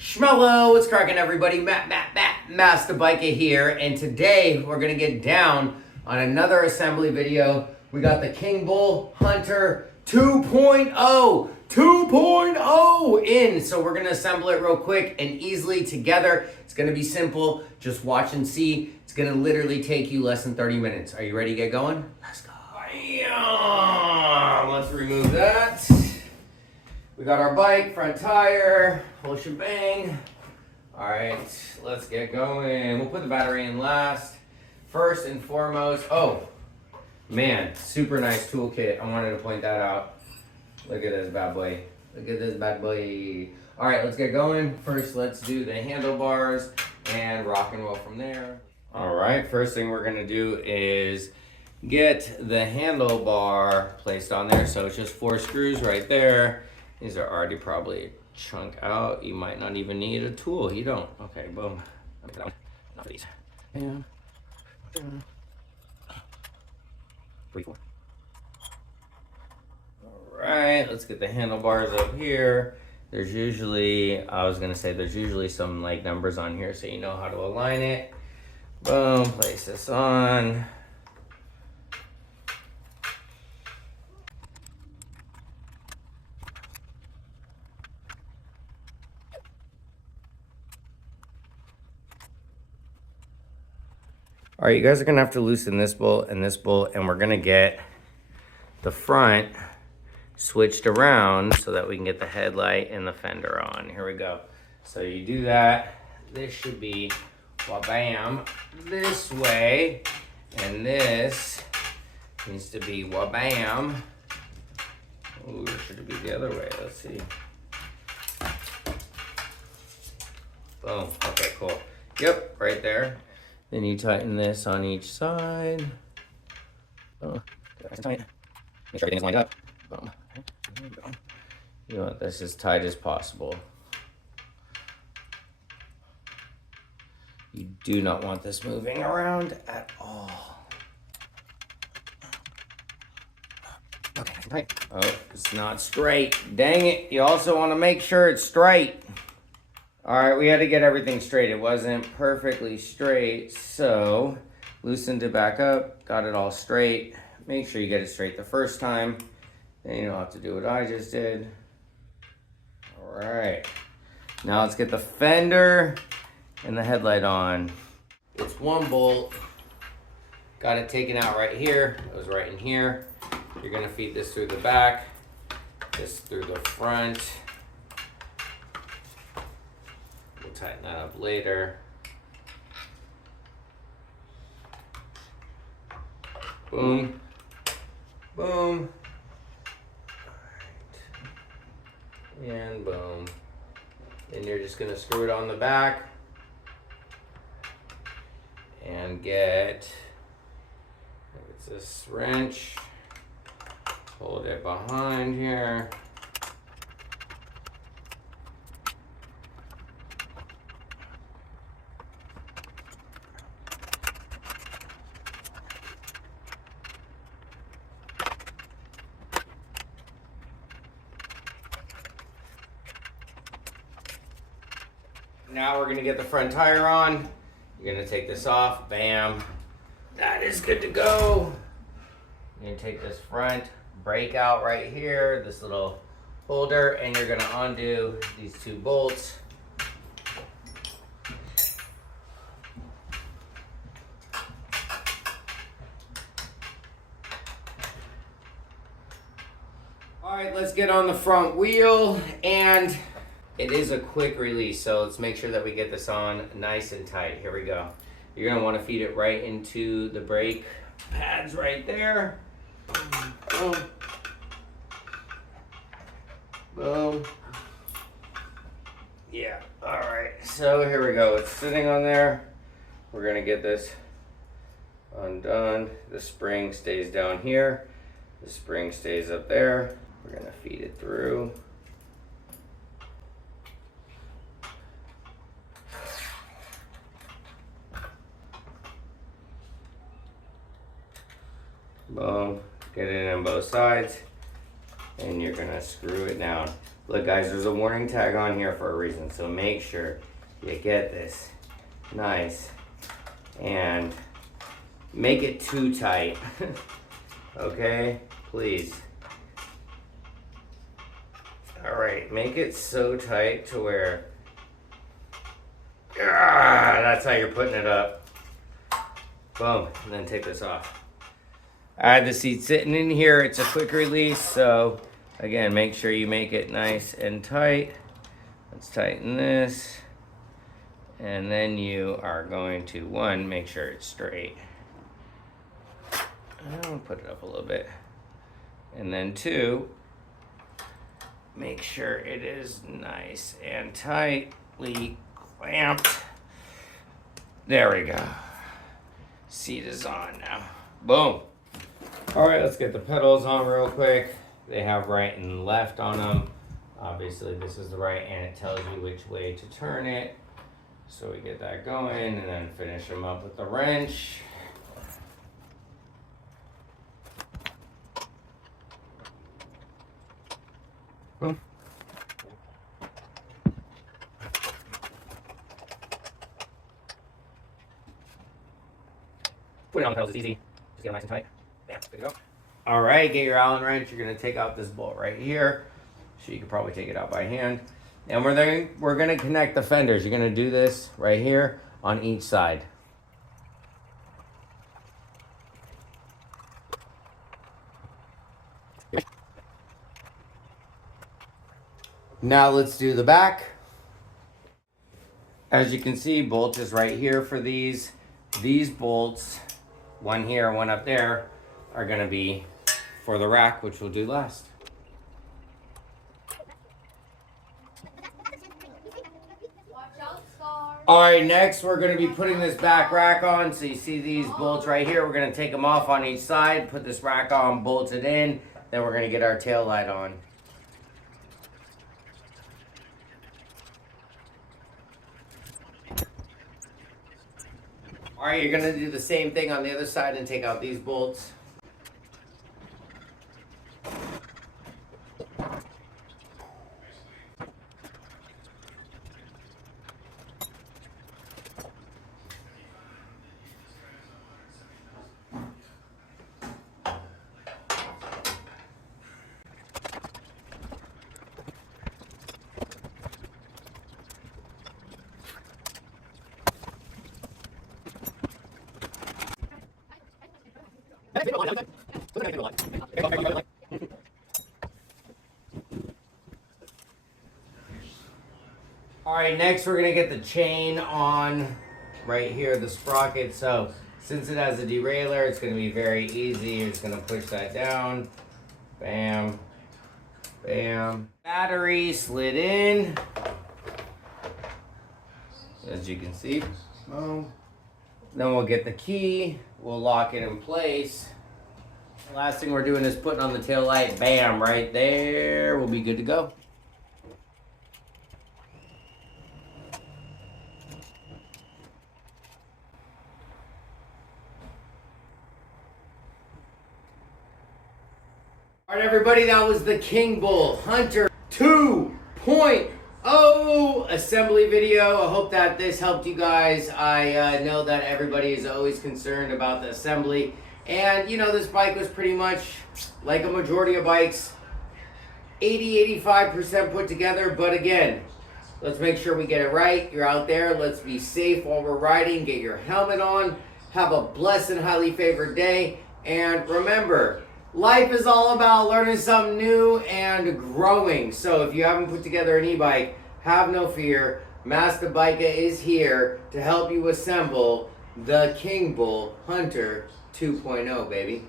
Shmello, what's cracking everybody? Master Biker here, and today we're gonna get down on another assembly video. We got the Kingbull Hunter 2.0 in, so we're gonna assemble it real quick and easily together. It's gonna be simple, just watch and see. It's gonna literally take you less than 30 minutes. Are you ready to get going? Let's go. Let's remove that. We got our bike, front tire, whole shebang. All right, let's get going. We'll put the battery in last. First and foremost, oh man, super nice toolkit. I wanted to point that out. Look at this bad boy. Look at this bad boy. All right, let's get going. First, let's do the handlebars and rock and roll from there. All right, first thing we're gonna do is get the handlebar placed on there. So it's just 4 screws right there. These are already probably chunk out. You might not even need a tool. You don't. Okay, boom. Not for these. And 3, 4. All right, let's get the handlebars up here. There's usually, I was gonna say, there's usually some like numbers on here so you know how to align it. Boom, place this on. All right, you guys are gonna have to loosen this bolt and this bolt, and we're gonna get the front switched around so that we can get the headlight and the fender on. Here we go. So you do that. This should be wha-bam this way, and this needs to be wha-bam. Ooh, or should it be the other way? Let's see. Boom. Okay, cool. Yep, right there. Then you tighten this on each side. Oh, nice and tight. Make sure everything's lined up. Boom. You want this as tight as possible. You do not want this moving around at all. Okay, nice and tight. Oh, it's not straight. Dang it. You also want to make sure it's straight. All right, we had to get everything straight. It wasn't perfectly straight, so loosened it back up, got it all straight. Make sure you get it straight the first time, then you don't have to do what I just did. All right, now let's get the fender and the headlight on. It's 1 bolt. Got it taken out right here. It was right in here. You're gonna feed this through the back, this through the front. We'll tighten that up later. Boom. Boom. All right. And boom. Then you're just gonna screw it on the back and get, it's this wrench, hold it behind here. Now we're gonna get the front tire on. You're gonna take this off, bam. That is good to go. You're gonna take this front brake out right here, this little holder, and you're gonna undo these 2 bolts. All right, let's get on the front wheel, and it is a quick release, so let's make sure that we get this on nice and tight. Here we go. You're gonna wanna feed it right into the brake pads right there. Boom. Boom. Yeah, all right, so here we go. It's sitting on there. We're gonna get this undone. The spring stays down here. The spring stays up there. We're gonna feed it through. Boom, get it on both sides, and you're gonna screw it down. Look guys, there's a warning tag on here for a reason, so make sure you get this nice and make it too tight. Okay, please. All right, make it so tight to where, that's how you're putting it up. Boom, and then take this off. I had the seat sitting in here. It's a quick release, so again, make sure you make it nice and tight. Let's tighten this. And then you are going to, one, make sure it's straight. I'll put it up a little bit. And then two, make sure it is nice and tightly clamped. There we go. Seat is on now. Boom. All right, let's get the pedals on real quick. They have right and left on them. Obviously this is the right, and it tells you which way to turn it. So we get that going and then finish them up with the wrench. Boom. Putting it on the pedals is easy. Just get them nice and tight. Bam, good to go. All right, get your Allen wrench. You're gonna take out this bolt right here. So you could probably take it out by hand. And we're gonna connect the fenders. You're gonna do this right here on each side. Now let's do the back. As you can see, bolt is right here for these. These bolts, one here, one up there, are gonna be for the rack, which we'll do last. All right, next we're gonna be putting this back rack on. So you see these bolts right here. We're gonna take them off on each side, put this rack on, bolt it in, then we're gonna get our tail light on. All right, you're gonna do the same thing on the other side and take out these bolts. All right, next we're gonna get the chain on right here, the sprocket. So since it has a derailleur, it's gonna be very easy. You're just gonna push that down, bam, bam. Battery slid in, as you can see. Boom. Then we'll get the key, we'll lock it in place. The last thing we're doing is putting on the tail light, bam, right there. We'll be good to go. All right, everybody, that was the Kingbull Hunter 2.0 assembly video. I hope that this helped you guys. I know that everybody is always concerned about the assembly. And, you know, this bike was pretty much like a majority of bikes, 80-85% put together. But again, let's make sure we get it right. You're out there. Let's be safe while we're riding. Get your helmet on. Have a blessed and highly favored day. And remember, life is all about learning something new and growing. So if you haven't put together an e-bike, have no fear. Master Biker is here to help you assemble the Kingbull Hunter 2.0, baby.